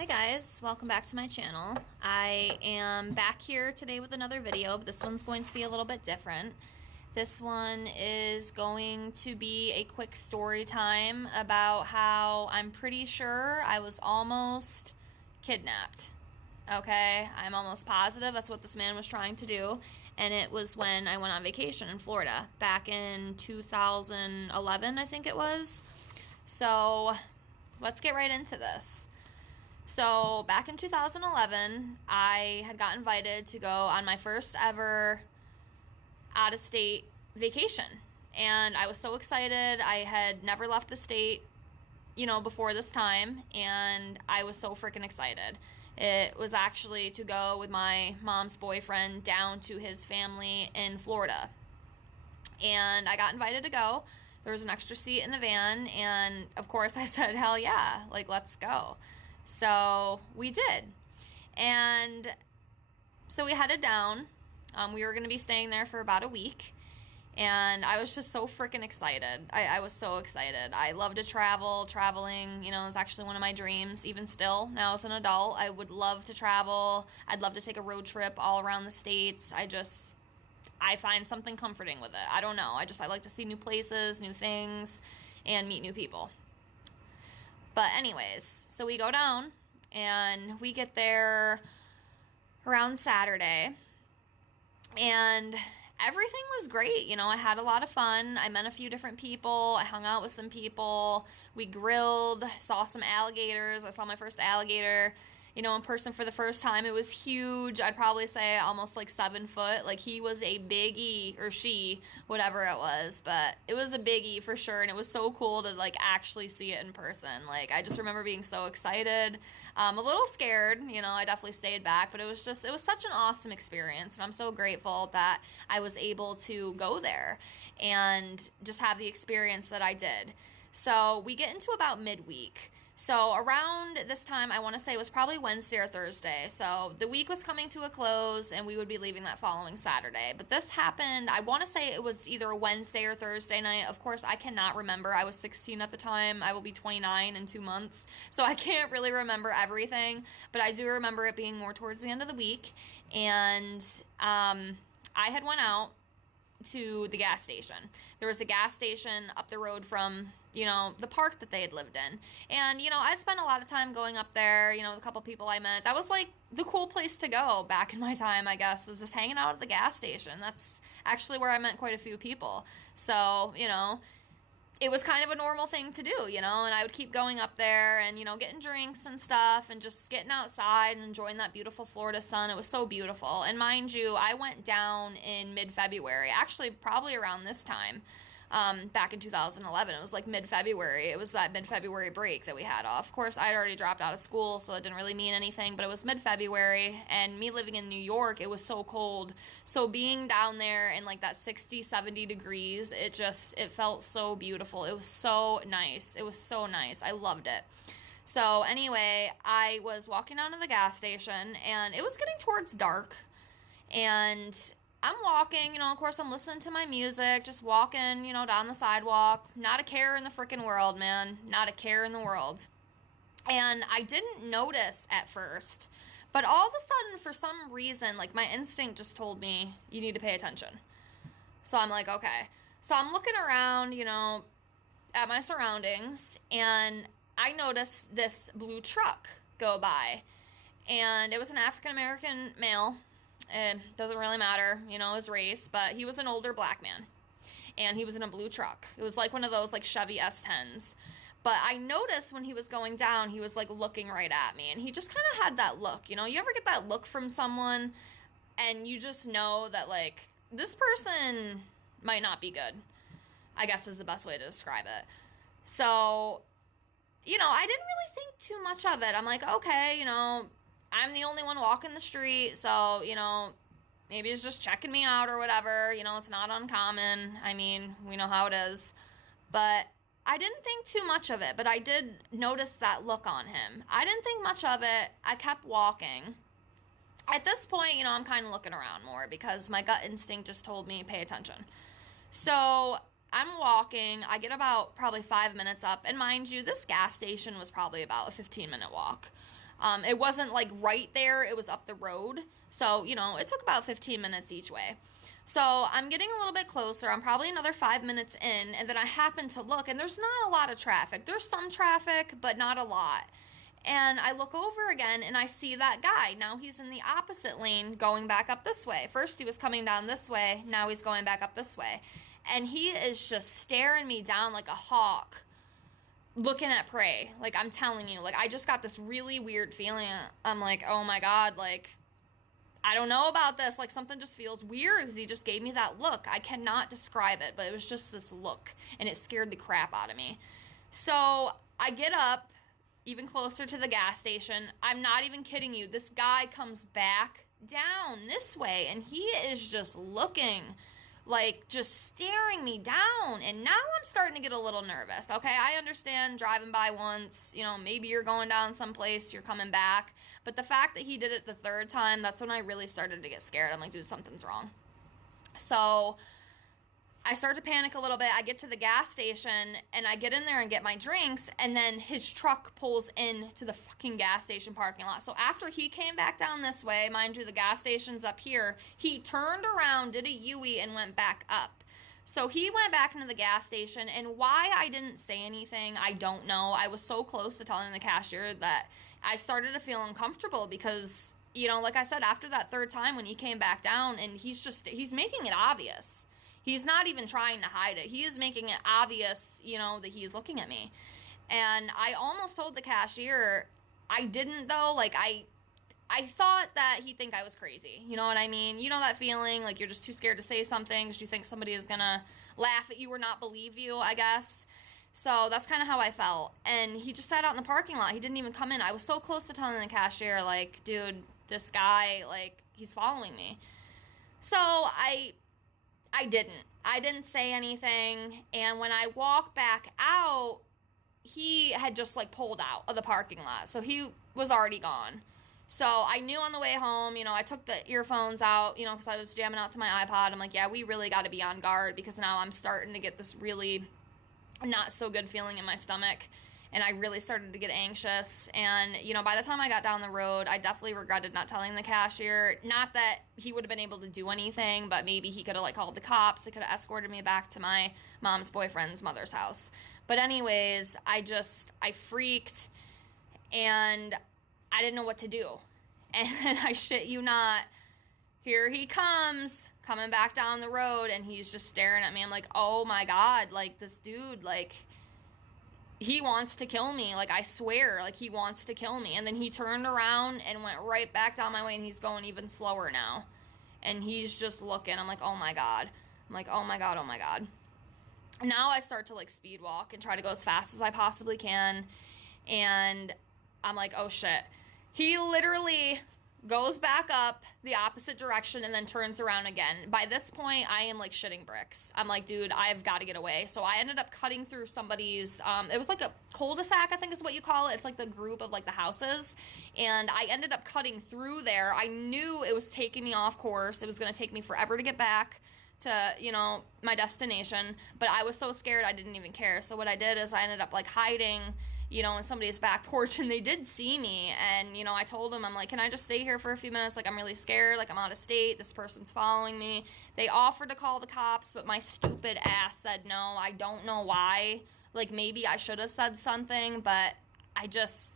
Hi guys, welcome back to my channel. I am back here today with another video, but this one's going to be a little bit different. This one is going to be a quick story time about how I'm pretty sure I was almost kidnapped. Okay, I'm almost positive that's what this man was trying to do, and it was when I went on vacation in Florida back in 2011, I think it was. So let's get right into this. So back in 2011, I had got invited to go on my first ever out-of-state vacation. And I was so excited. I had never left the state, before this time. And I was so freaking excited. It was actually to go with my mom's boyfriend down to his family in Florida. And I got invited to go. There was an extra seat in the van. And of course I said, hell yeah, let's go. So we did. And so we headed down. We were going to be staying there for about a week. And I was just so freaking excited. I was so excited. I love to travel. Traveling, is actually one of my dreams. Even still, now as an adult, I would love to travel. I'd love to take a road trip all around the States. I find something comforting with it. I don't know. I like to see new places, new things, and meet new people. But anyways, so we go down, and we get there around Saturday, and everything was great. I had a lot of fun. I met a few different people. I hung out with some people. We grilled, saw some alligators. I saw my first alligator, in person for the first time. It was huge. I'd probably say almost 7 foot. He was a biggie, or she, whatever it was. But it was a biggie for sure, and it was so cool to actually see it in person. I just remember being so excited. A little scared, I definitely stayed back, but it was such an awesome experience, and I'm so grateful that I was able to go there and just have the experience that I did. So we get into about midweek. So around this time, I want to say it was probably Wednesday or Thursday. So the week was coming to a close, and we would be leaving that following Saturday. But this happened, I want to say it was either a Wednesday or Thursday night. Of course, I cannot remember. I was 16 at the time. I will be 29 in 2 months. So I can't really remember everything. But I do remember it being more towards the end of the week. And I had went out to the gas station. There was a gas station up the road from, the park that they had lived in. And, I'd spent a lot of time going up there, the couple people I met. That was the cool place to go back in my time, I guess, was just hanging out at the gas station. That's actually where I met quite a few people. So, it was kind of a normal thing to do, and I would keep going up there and, getting drinks and stuff and just getting outside and enjoying that beautiful Florida sun. It was so beautiful. And mind you, I went down in mid-February, actually probably around this time, back in 2011. It was mid-February. It was that mid-February break that we had off. Of course, I'd already dropped out of school, so it didn't really mean anything, but it was mid-February, and me living in New York, it was so cold. So being down there in that 60, 70 degrees, it felt so beautiful. It was so nice. It was so nice. I loved it. So anyway, I was walking down to the gas station, and it was getting towards dark, and I'm walking, of course I'm listening to my music, just walking, down the sidewalk. Not a care in the freaking world, man. Not a care in the world. And I didn't notice at first, but all of a sudden, for some reason, my instinct just told me, you need to pay attention. So I'm like, okay. So I'm looking around, at my surroundings, and I noticed this blue truck go by. And it was an African-American male. It doesn't really matter, his race, but he was an older black man, and he was in a blue truck. It was one of those Chevy S10s. But I noticed when he was going down, he was looking right at me, and he just kind of had that look. You ever get that look from someone, and you just know that this person might not be good, I guess is the best way to describe it. So, I didn't really think too much of it. I'm like, okay, I'm the only one walking the street, so, maybe he's just checking me out or whatever. It's not uncommon. I mean, we know how it is. But I didn't think too much of it, but I did notice that look on him. I didn't think much of it. I kept walking. At this point, I'm kind of looking around more because my gut instinct just told me, pay attention. So I'm walking. I get about probably 5 minutes up. And mind you, this gas station was probably about a 15-minute walk. It wasn't like right there, it was up the road. So, you know, it took about 15 minutes each way. So I'm getting a little bit closer. I'm probably another 5 minutes in, and then I happen to look, and there's not a lot of traffic. There's some traffic, but not a lot. And I look over again, and I see that guy. Now he's in the opposite lane going back up this way. First he was coming down this way. Now he's going back up this way. And he is just staring me down like a hawk, looking at prey. Like, I'm telling you, like, I just got this really weird feeling. I'm like, oh my God, like, I don't know about this. Like, something just feels weird. He just gave me that look. I cannot describe it, but it was just this look, and it scared the crap out of me. So I get up even closer to the gas station. I'm not even kidding you. This guy comes back down this way, and he is just looking, like, just staring me down. And now I'm starting to get a little nervous. Okay, I understand driving by once, you know, maybe you're going down someplace, you're coming back. But the fact that he did it the third time, that's when I really started to get scared. I'm like, dude, something's wrong. So I start to panic a little bit. I get to the gas station, and I get in there and get my drinks, and then his truck pulls into the fucking gas station parking lot. So after he came back down this way, mind you, the gas station's up here, he turned around, did a U-turn, and went back up. So he went back into the gas station, and why I didn't say anything, I don't know. I was so close to telling the cashier that I started to feel uncomfortable because, you know, like I said, after that third time when he came back down, and he's making it obvious. He's not even trying to hide it. He is making it obvious, you know, that he's looking at me. And I almost told the cashier. I didn't, though. Like, I thought that he'd think I was crazy. You know what I mean? You know that feeling, like you're just too scared to say something because you think somebody is going to laugh at you or not believe you, I guess. So that's kind of how I felt. And he just sat out in the parking lot. He didn't even come in. I was so close to telling the cashier, like, dude, this guy, like, he's following me. So I didn't say anything, and when I walked back out, he had just, like, pulled out of the parking lot, so he was already gone. So I knew on the way home, you know, I took the earphones out, you know, because I was jamming out to my iPod. I'm like, yeah, we really got to be on guard, because now I'm starting to get this really not so good feeling in my stomach, and I really started to get anxious. And, you know, by the time I got down the road, I definitely regretted not telling the cashier. Not that he would have been able to do anything, but maybe he could have, like, called the cops. They could have escorted me back to my mom's boyfriend's mother's house. But anyways, I freaked, and I didn't know what to do. And I shit you not, here he comes, coming back down the road, and he's just staring at me. I'm like, oh my God, like, this dude, like, he wants to kill me. Like, I swear, like, he wants to kill me. And then he turned around and went right back down my way, and he's going even slower now. And he's just looking. I'm like, oh my God. I'm like, oh my God, oh my God. Now I start to, like, speed walk and try to go as fast as I possibly can. And I'm like, oh shit. He literally goes back up the opposite direction and then turns around again. By this point, I am, like, shitting bricks. I'm like, dude, I've got to get away. So I ended up cutting through somebody's, it was like a cul-de-sac, I think is what you call it. It's like the group of, like, the houses. And I ended up cutting through there. I knew it was taking me off course. It was going to take me forever to get back to, you know, my destination. But I was so scared I didn't even care. So what I did is I ended up, like, hiding, you know, in somebody's back porch, and they did see me. And, you know, I told them, I'm like, can I just stay here for a few minutes? Like, I'm really scared. Like, I'm out of state. This person's following me. They offered to call the cops, but my stupid ass said no. I don't know why. Like, maybe I should have said something, but it just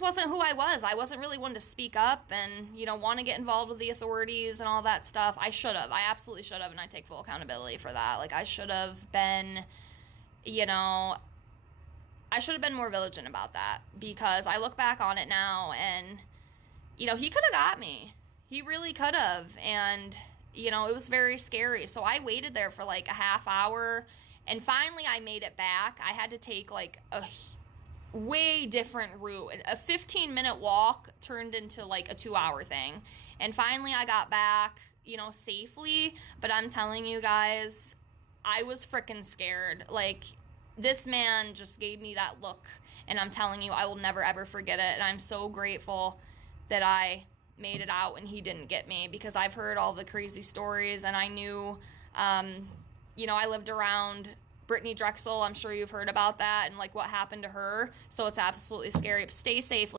wasn't who I was. I wasn't really one to speak up and, you know, want to get involved with the authorities and all that stuff. I should have. I absolutely should have, and I take full accountability for that. Like, I should have been, you know, I should have been more vigilant about that, because I look back on it now and, you know, he could have got me. He really could have. And, you know, it was very scary. So I waited there for like a half hour, and finally I made it back. I had to take like a way different route. A 15-minute walk turned into like a 2-hour thing. And finally I got back, you know, safely. But I'm telling you guys, I was freaking scared. Like, this man just gave me that look, and I'm telling you, I will never ever forget it. And I'm so grateful that I made it out and he didn't get me, because I've heard all the crazy stories, and I knew, you know, I lived around Brittany Drexel. I'm sure you've heard about that and like what happened to her. So it's absolutely scary. Stay safe.